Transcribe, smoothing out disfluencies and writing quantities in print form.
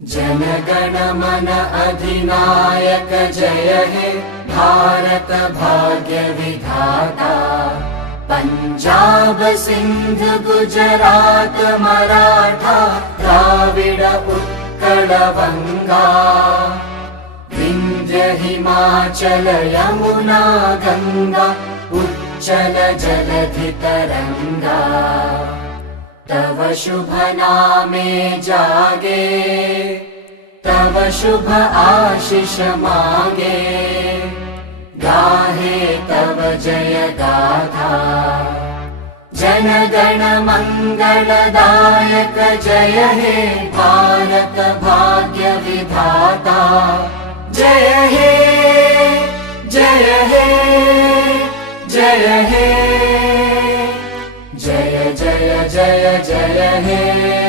जन मन अधिनायक जय हे भारत भाग्य विधाता। पंजाब सिंध गुजरात मराठा द्राविड उत्कल बंगा। विंध्य हिमाचल यमुना गंगा उच्चल जलधि तरंगा। तव शुभ नामे जागे तव शुभ आशीष मांगे। गाहे तव जय गाथा जन गण मंगलदायक जय हे भारत भाग्य विधाता। जय हे जय हे जय हे जय जय जय जय हे।